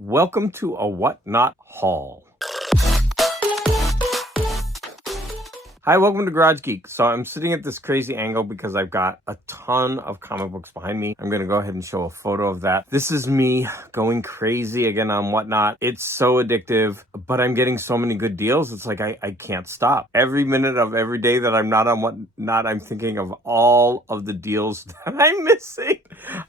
Welcome to a Whatnot haul. Hi, welcome to Garage Geek. So I'm sitting at this crazy angle because I've got a ton of comic books behind me. I'm going to go ahead and show a photo of that. This is me going crazy again on Whatnot. It's so addictive, but I'm getting so many good deals. It's like I can't stop. Every minute of every day that I'm not on Whatnot, I'm thinking of all of the deals that I'm missing.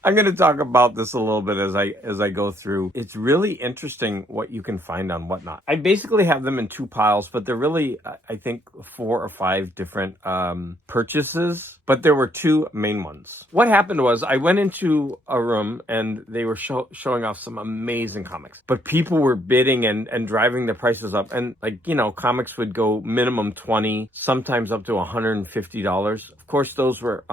I'm going to talk about this a little bit as I go through. It's really interesting what you can find on Whatnot. I basically have them in two piles, but they're really, I think, 4 or 5 different purchases, but there were 2 main ones. What happened was I went into a room and they were showing off some amazing comics, but people were bidding and driving the prices up. And comics would go minimum $20, sometimes up to $150. Of course, those were,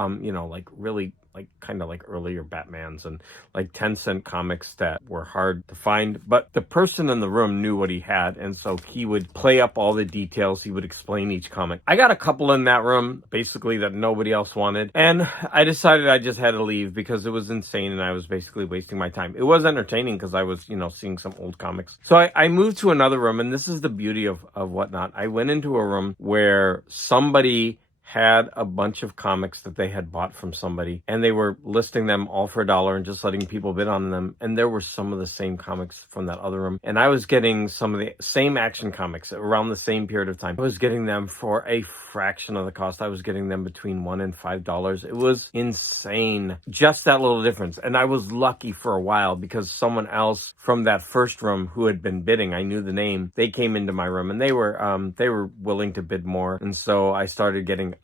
really kind of like earlier Batmans and like 10-cent comics that were hard to find. But the person in the room knew what he had, and so he would play up all the details. He would explain each comic. I got a couple in that room, basically, that nobody else wanted. And I decided I just had to leave because it was insane and I was basically wasting my time. It was entertaining because I was, seeing some old comics. So I moved to another room, and this is the beauty of Whatnot. I went into a room where somebody had a bunch of comics that they had bought from somebody, and they were listing them all for $1 and just letting people bid on them. And there were some of the same comics from that other room, and I was getting some of the same Action Comics around the same period of time. I was getting them for a fraction of the cost. I was getting them between $1 and $5. It was insane, just that little difference. And I was lucky for a while because someone else from that first room who had been bidding, I knew the name, they came into my room and they were willing to bid more, and so I started getting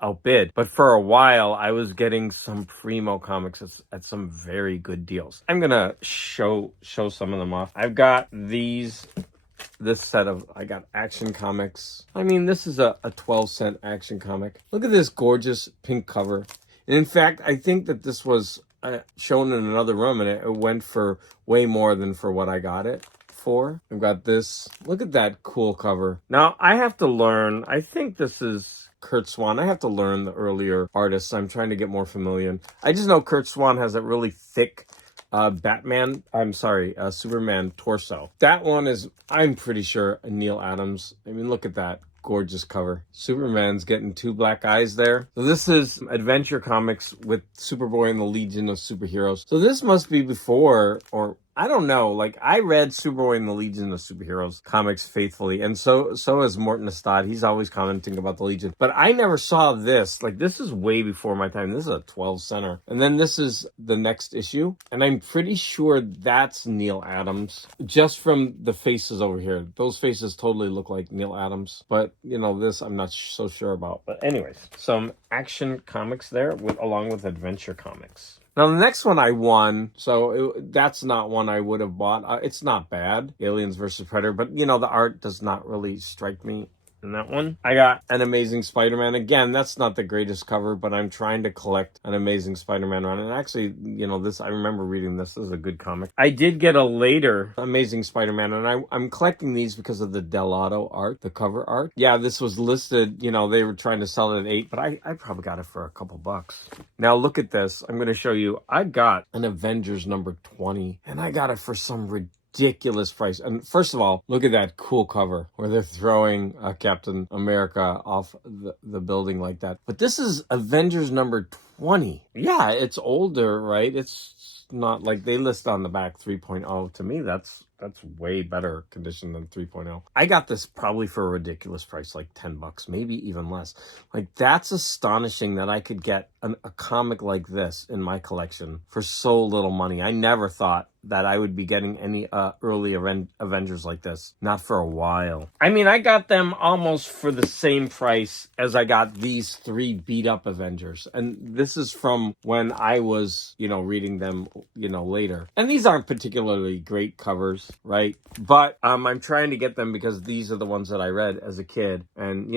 outbid. But for a while, I was getting some primo comics at some very good deals. I'm gonna show some of them off. I've got this set of, I got Action Comics. I mean, this is a 12-cent Action Comic. Look at this gorgeous pink cover. And in fact, I think that this was shown in another room, and it went for way more than for what I got it for. I've got this. Look at that cool cover. Now, I have to learn. I think this is Curt Swan. I have to learn the earlier artists. I'm trying to get more familiar. I just know Curt Swan has a really thick Superman torso. That one is, I'm pretty sure, Neal Adams. I mean, look at that gorgeous cover. Superman's getting 2 black eyes there. So this is Adventure Comics with Superboy and the Legion of Superheroes. So this must be before, or I don't know, like I read Superboy and the Legion of Superheroes comics faithfully, and so is Morton Estad. He's always commenting about the Legion, but I never saw this. Like, this is way before my time. This is a 12-center. And then this is the next issue, and I'm pretty sure that's Neal Adams, just from the faces over here. Those faces totally look like Neal Adams, but this I'm not so sure about. But anyways, some Action Comics there along with Adventure Comics. Now, the next one I won, so that's not one I would have bought. It's not bad, Aliens vs. Predator, but, the art does not really strike me in that one. I got an Amazing Spider-Man. Again, that's not the greatest cover, but I'm trying to collect an Amazing Spider-Man run. And actually, this, I remember reading this. This is a good comic. I did get a later Amazing Spider-Man, and I'm collecting these because of the Dell'Otto art, the cover art. Yeah, this was listed, they were trying to sell it at $8, but I probably got it for a couple bucks. Now, look at this. I'm going to show you. I got an Avengers number 20, and I got it for some ridiculous price. And first of all, look at that cool cover where they're throwing Captain America off the building like that. But this is Avengers number 20. Yeah, it's older, right? It's not like they list on the back 3.0. To me, that's way better condition than 3.0. I got this probably for a ridiculous price, like $10, maybe even less. Like, that's astonishing that I could get a comic like this in my collection for so little money. I never thought that I would be getting any early Avengers like this. Not for a while. I mean, I got them almost for the same price as I got these 3 beat up Avengers. And this is from when I was, reading them, later. And these aren't particularly great covers, right? But I'm trying to get them because these are the ones that I read as a kid. And,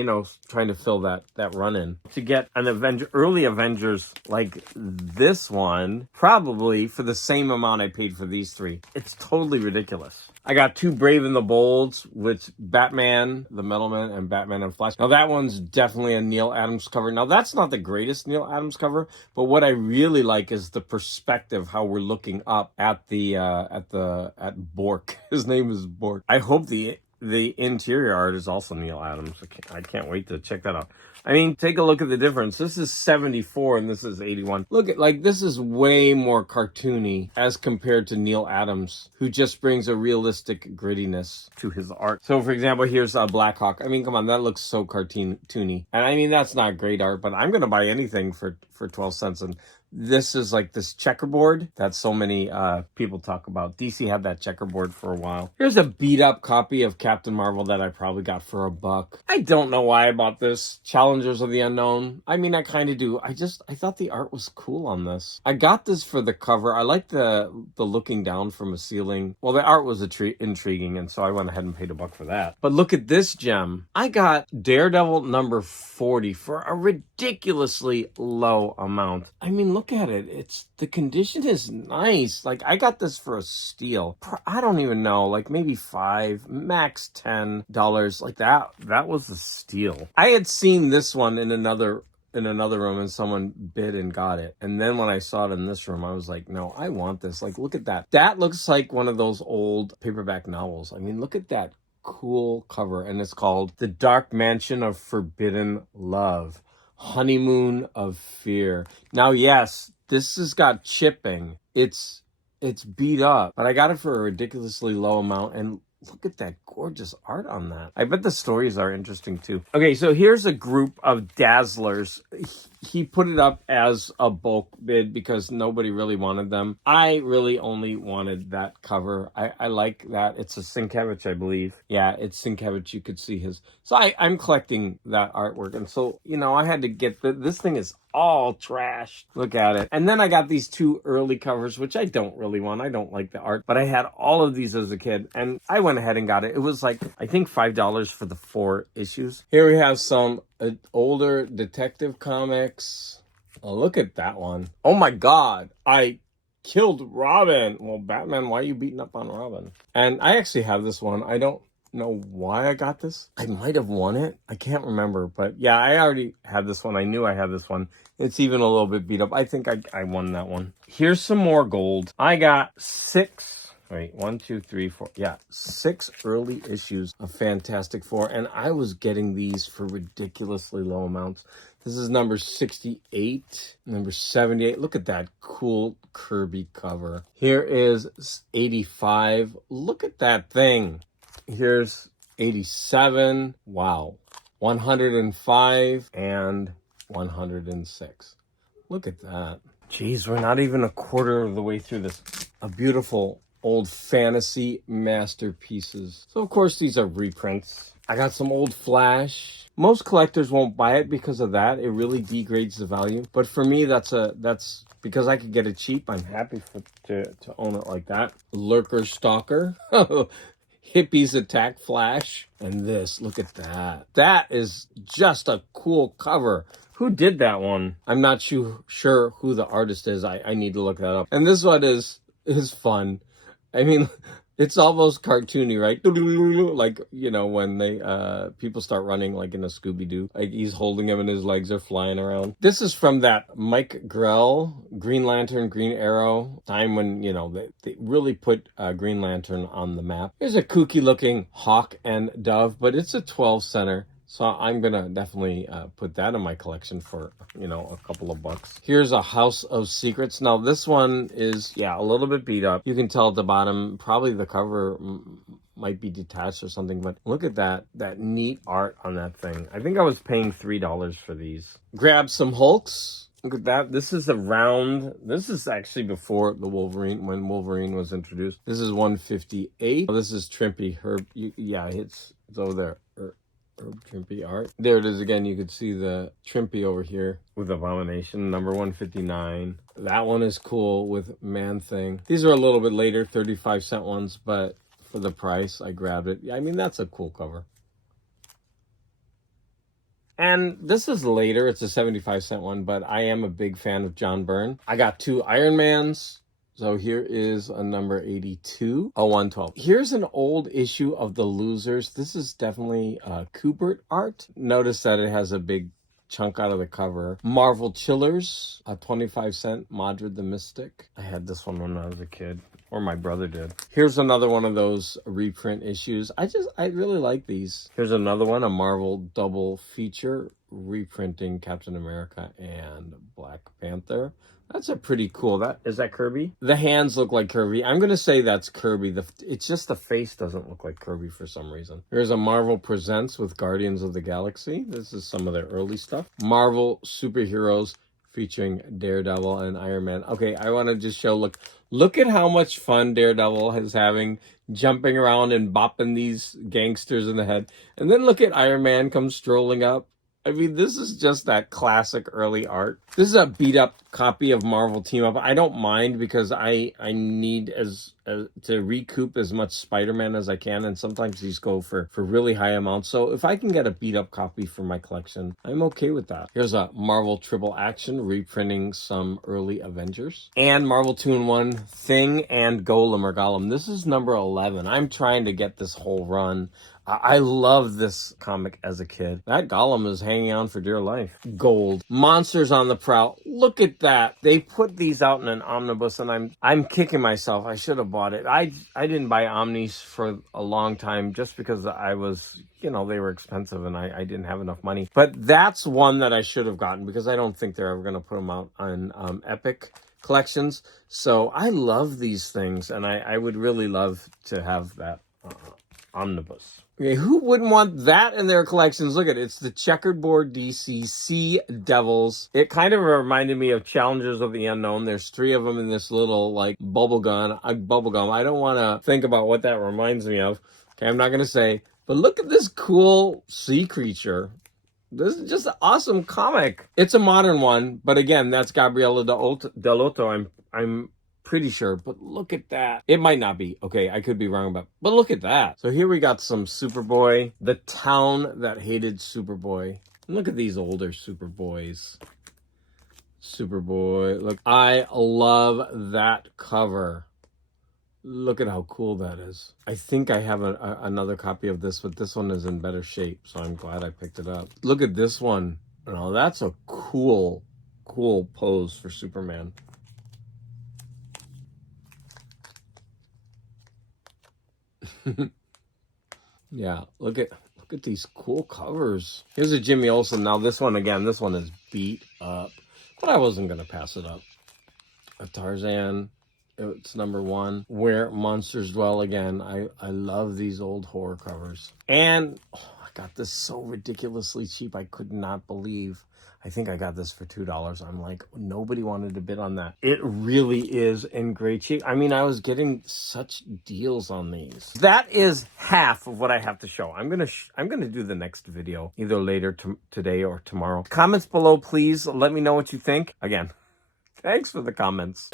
trying to fill that run in. To get an early Avengers like this one, probably for the same amount I paid for these 3. It's totally ridiculous. I got 2 Brave and the Bolds with Batman, the Metal Man, and Batman and Flash. Now, that one's definitely a Neal Adams cover. Now, that's not the greatest Neal Adams cover, but what I really like is the perspective, how we're looking up at Bork. His name is Bork. I hope the interior art is also Neil Adams. I can't wait to check that out. I mean, take a look at the difference. This is 74 and this is 81. Look at, like, this is way more cartoony as compared to Neil Adams, who just brings a realistic grittiness to his art. So, for example, here's Black Hawk. I mean, come on, that looks so cartoony. And I mean, that's not great art, but I'm going to buy anything for 12 cents. And this is like this checkerboard that so many people talk about. DC had that checkerboard for a while. Here's a beat up copy of Captain Marvel that I probably got for $1. I don't know why I bought this. Challengers of the Unknown. I mean, I kind of do. I thought the art was cool on this. I got this for the cover. I like the looking down from a ceiling. Well, the art was intriguing, and so I went ahead and paid $1 for that. But look at this gem. I got Daredevil number 40 for a ridiculously low amount. I mean, look at it. The condition is nice. Like, I got this for a steal. I don't even know, like maybe $5, max $10. Like that was a steal. I had seen this one in another room and someone bid and got it. And then when I saw it in this room, I was like, no, I want this. Like, look at that. That looks like one of those old paperback novels. I mean, look at that cool cover. And it's called The Dark Mansion of Forbidden Love. Honeymoon of Fear. Now, yes, this has got chipping. It's beat up, but I got it for a ridiculously low amount, and look at that gorgeous art on that. I bet the stories are interesting too. Okay, so here's a group of Dazzlers. He put it up as a bulk bid because nobody really wanted them. I really only wanted that cover. I like that. It's a Sienkiewicz, I believe. Yeah, it's Sienkiewicz. You could see his. So I'm collecting that artwork. And so, you know, I had to get this thing is all trashed. Look at it. And then I got these 2 early covers, which I don't really want. I don't like the art, but I had all of these as a kid and I went ahead and got it. It was like, I think $5 for the 4 issues. Here we have some older detective comics. Oh, look at that one. Oh my God. I killed Robin. Well, Batman, why are you beating up on Robin? And I actually have this one. I don't know why I got this. I might have won it. I can't remember, but yeah, I already had this one. I knew I had this one. It's even a little bit beat up. I think I won that one. Here's some more gold. I got 6 early issues of Fantastic Four, and I was getting these for ridiculously low amounts. This is number 68, number 78. Look at that cool Kirby cover. Here is 85. Look at that thing. Here's 87. Wow. 105 and 106. Look at that. Jeez, we're not even a quarter of the way through this. A beautiful old fantasy masterpieces. So, of course, these are reprints. I got some old Flash. Most collectors won't buy it because of that. It really degrades the value. But for me, that's because I could get it cheap. I'm happy to own it like that. Lurker Stalker. Hippies Attack Flash. And this, look at that. That is just a cool cover. Who did that one? I'm not sure who the artist is. I need to look that up. And this one is fun. I mean, it's almost cartoony, right? Like, you know, when they people start running like in a Scooby-Doo. Like he's holding him and his legs are flying around. This is from that Mike Grell, Green Lantern, Green Arrow time when, you know, they really put Green Lantern on the map. Here's a kooky looking hawk and dove, but it's a 12 center. So I'm going to definitely put that in my collection for, you know, a couple of bucks. Here's a House of Secrets. Now, this one is, yeah, a little bit beat up. You can tell at the bottom, probably the cover might be detached or something, but look at that neat art on that thing. I think I was paying $3 for these. Grab some Hulks. Look at that. This is this is actually before the Wolverine, when Wolverine was introduced. This is 158. This is Trimpy. Yeah, it's over there. Herb Trimpy art. There it is again. You could see the Trimpy over here with Abomination, number 159. That one is cool with Man-Thing. These are a little bit later, 35-cent ones, but for the price, I grabbed it. I mean, that's a cool cover. And this is later. It's a 75-cent one, but I am a big fan of John Byrne. I got 2 Iron Mans. So here is a number 82, a 112. Here's an old issue of The Losers. This is definitely Kubert art. Notice that it has a big chunk out of the cover. Marvel Chillers, a 25-cent Madrid the Mystic. I had this one when I was a kid, or my brother did. Here's another one of those reprint issues. I really like these. Here's another one, a Marvel double feature, reprinting Captain America and Black Panther. That's a pretty cool. Is that Kirby? The hands look like Kirby. I'm going to say that's Kirby. It's just the face doesn't look like Kirby for some reason. Here's a Marvel Presents with Guardians of the Galaxy. This is some of their early stuff. Marvel Superheroes featuring Daredevil and Iron Man. Okay, I want to just show, look at how much fun Daredevil is having, jumping around and bopping these gangsters in the head. And then look at Iron Man come strolling up. I mean, this is just that classic early art. This is a beat-up copy of Marvel Team Up. I don't mind because I need to recoup as much Spider-Man as I can, and sometimes these go for really high amounts. So if I can get a beat-up copy for my collection, I'm okay with that. Here's a Marvel Triple Action reprinting some early Avengers. And Marvel 2-in-1 Thing and Golem or Gollum. This is number 11. I'm trying to get this whole run. I love this comic as a kid. That Gollum is hanging on for dear life. Gold. Monsters on the Prowl. Look at that. They put these out in an omnibus, and I'm kicking myself. I should have bought it. I didn't buy omnis for a long time just because I was, they were expensive and I didn't have enough money. But that's one that I should have gotten because I don't think they're ever going to put them out on Epic collections. So I love these things, and I would really love to have that omnibus. Okay, who wouldn't want that in their collections? Look at it. It's the Checkerboard DC Sea Devils. It kind of reminded me of Challengers of the Unknown. There's 3 of them in this little, bubble gum. I don't want to think about what that reminds me of. Okay, I'm not going to say. But look at this cool sea creature. This is just an awesome comic. It's a modern one. But again, that's Gabriela Dell'Otto. I'm pretty sure, but look at that. It might not be. Okay, I could be wrong but look at that. So here we got some Superboy, the town that hated Superboy. Look at these older Superboys. Superboy, look, I love that cover. Look at how cool that is. I think I have another copy of this, but this one is in better shape, so I'm glad I picked it up. Look at this one. Oh, that's a cool pose for Superman. Yeah, look at these cool covers. Here's a Jimmy Olsen. Now this one is beat up, but I wasn't gonna pass it up. A Tarzan, it's number 1. Where Monsters Dwell Again. I love these old horror covers. And I got this so ridiculously cheap. I could not believe. I think I got this for $2. I'm like, nobody wanted to bid on that. It really is in great shape. I mean, I was getting such deals on these. That is half of what I have to show. I'm gonna do the next video either later today or tomorrow. Comments below, please. Let me know what you think. Again, thanks for the comments.